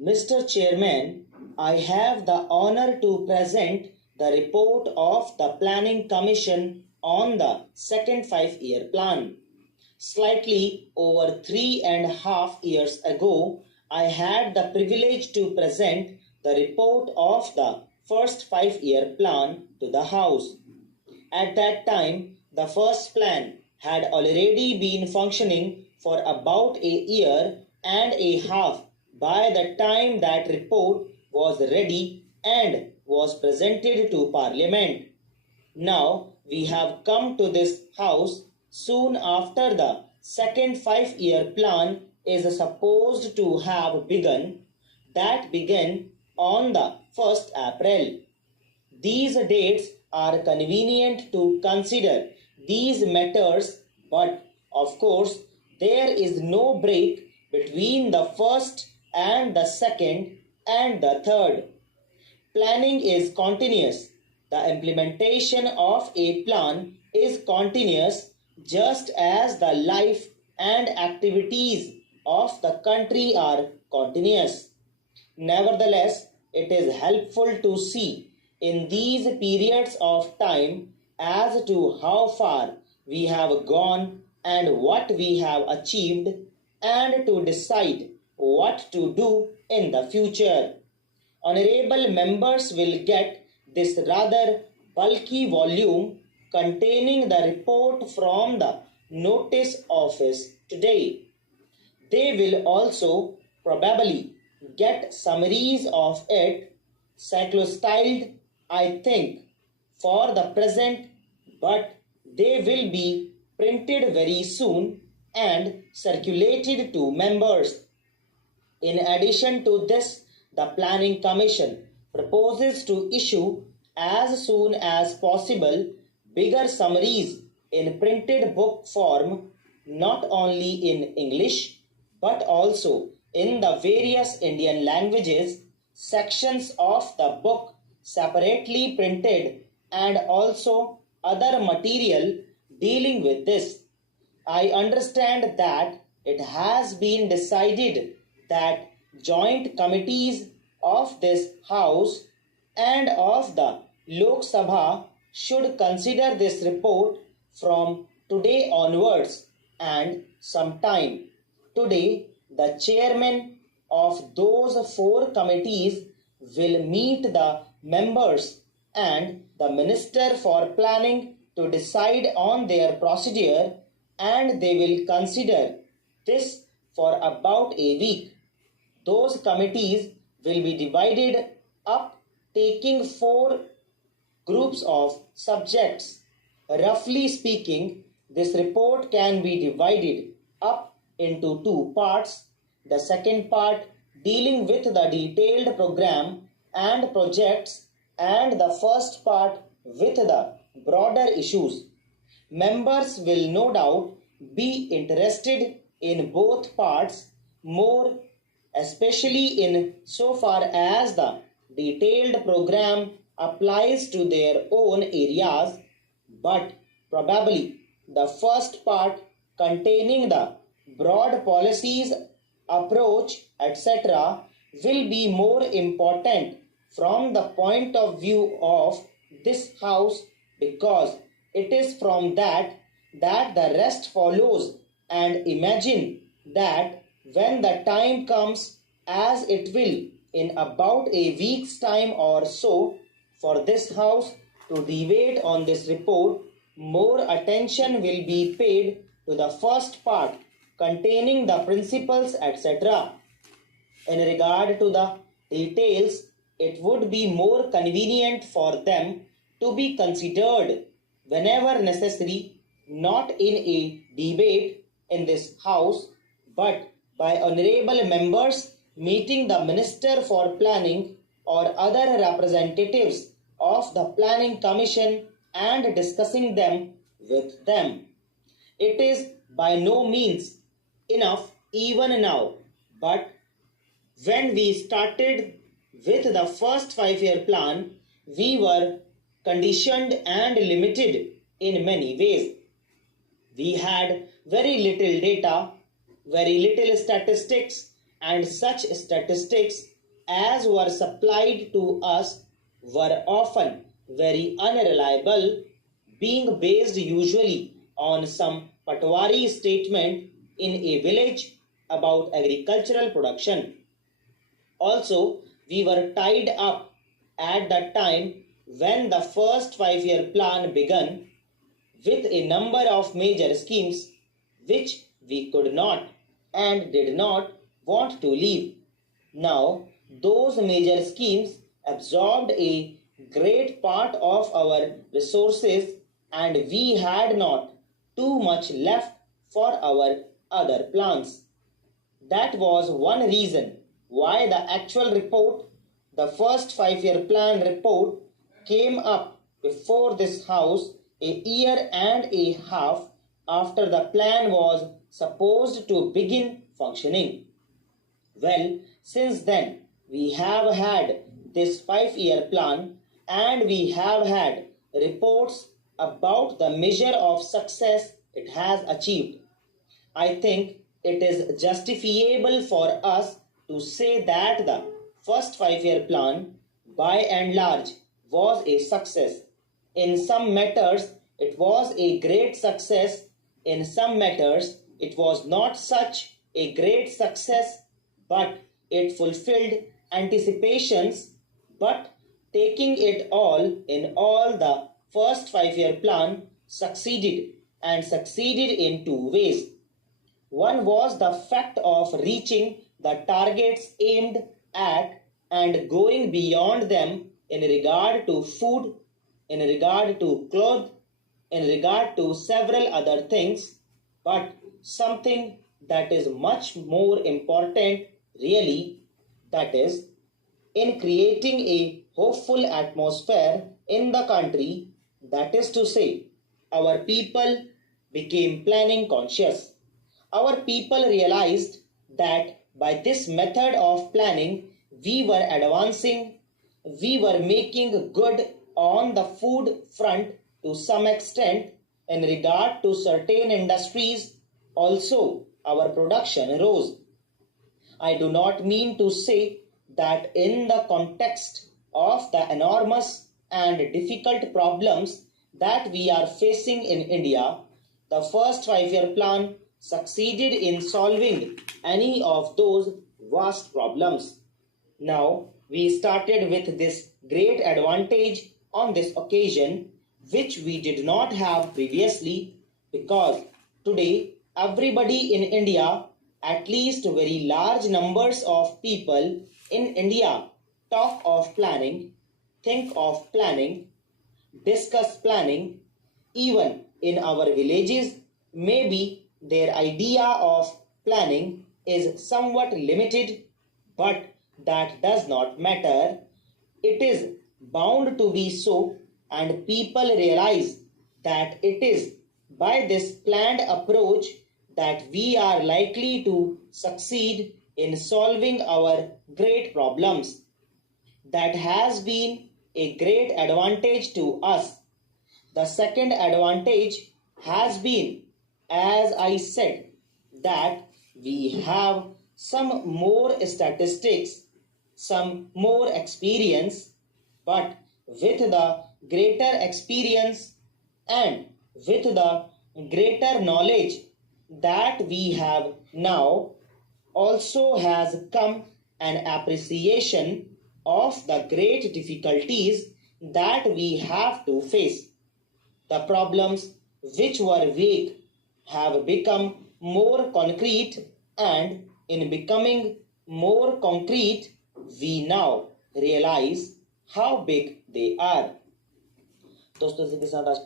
Mr. Chairman, I have the honor to present the report of the Planning Commission on the second 5-year plan. Slightly over 3.5 years ago, I had the privilege to present the report of the first 5-year plan to the House. At that time, the first plan had already been functioning for about a year and a half by the time that report was ready and was presented to Parliament. Now we have come to this House soon after the second 5-year plan is supposed to have begun, that began on the 1st April. These dates are convenient to consider these matters, but of course there is no break between the first and the second and the third. Planning is continuous. The implementation of a plan is continuous, just as the life and activities of the country are continuous. Nevertheless, it is helpful to see in these periods of time as to how far we have gone and what we have achieved, and to decide what to do in the future. Honorable members will get this rather bulky volume containing the report from the notice office today. They will also probably get summaries of it, cyclostyled, I think, for the present, but they will be printed very soon and circulated to members. In addition to this, the Planning Commission proposes to issue as soon as possible bigger summaries in printed book form, not only in English but also in the various Indian languages, sections of the book separately printed, and also other material dealing with this. I understand that it has been decided that joint committees of this House and of the Lok Sabha should consider this report from today onwards, and sometime today the chairman of those 4 committees will meet the members and the Minister for Planning to decide on their procedure, and they will consider this for about a week. Those committees will be divided up, taking 4 groups of subjects. Roughly speaking, this report can be divided up into 2 parts. The second part dealing with the detailed program and projects, and the first part with the broader issues. Members will no doubt be interested in both parts, more especially in so far as the detailed program applies to their own areas, but probably the first part containing the broad policies, approach, etc. will be more important from the point of view of this House, because it is from that the rest follows, and imagine that when the time comes, as it will in about a week's time or so, for this House to debate on this report, more attention will be paid to the first part containing the principles, etc. In regard to the details, it would be more convenient for them to be considered whenever necessary, not in a debate in this House, but by honorable members meeting the Minister for Planning or other representatives of the Planning Commission and discussing them with them. It is by no means enough even now, but when we started with the first 5-year plan, we were conditioned and limited in many ways. We had very little data, very little statistics, and such statistics as were supplied to us were often very unreliable, being based usually on some patwari statement in a village about agricultural production. Also, we were tied up at the time when the first 5 year plan began with a number of major schemes which we could not and did not want to leave. Now, those major schemes absorbed a great part of our resources and we had not too much left for our other plans. That was one reason why the actual report, the first 5 year plan report, came up before this house a year and a half after the plan was supposed to begin functioning. Well, since then, we have had this 5 year plan and we have had reports about the measure of success it has achieved. I think it is justifiable for us to say that the first 5 year plan, by and large, was a success. In some matters, it was a great success. In some matters, it was not such a great success, but it fulfilled anticipations. But taking it all in all, the first 5 year plan succeeded and succeeded in two ways. One was the fact of reaching the targets aimed at and going beyond them in regard to food, in regard to clothes, in regard to several other things, but something that is much more important, really, that is, in creating a hopeful atmosphere in the country, that is to say, our people became planning conscious. Our people realized that by this method of planning, we were advancing, we were making good on the food front to some extent in regard to certain industries. Also, our production rose. I do not mean to say that in the context of the enormous and difficult problems that we are facing in India, the first 5 year plan succeeded in solving any of those vast problems. Now, we started with this great advantage on this occasion, which we did not have previously, because today everybody in India, at least very large numbers of people in India, talk of planning, think of planning, discuss planning. Even in our villages, maybe their idea of planning is somewhat limited, but that does not matter. It is bound to be so, and people realize that it is by this planned approach that we are likely to succeed in solving our great problems. That has been a great advantage to us. The second advantage has been, as I said, that we have some more statistics, some more experience, but with the greater experience and with the greater knowledge that we have now, also has come an appreciation of the great difficulties that we have to face. The problems which were vague have become more concrete, and in becoming more concrete, we now realize how big they are. दोस्तों इसी के साथ आज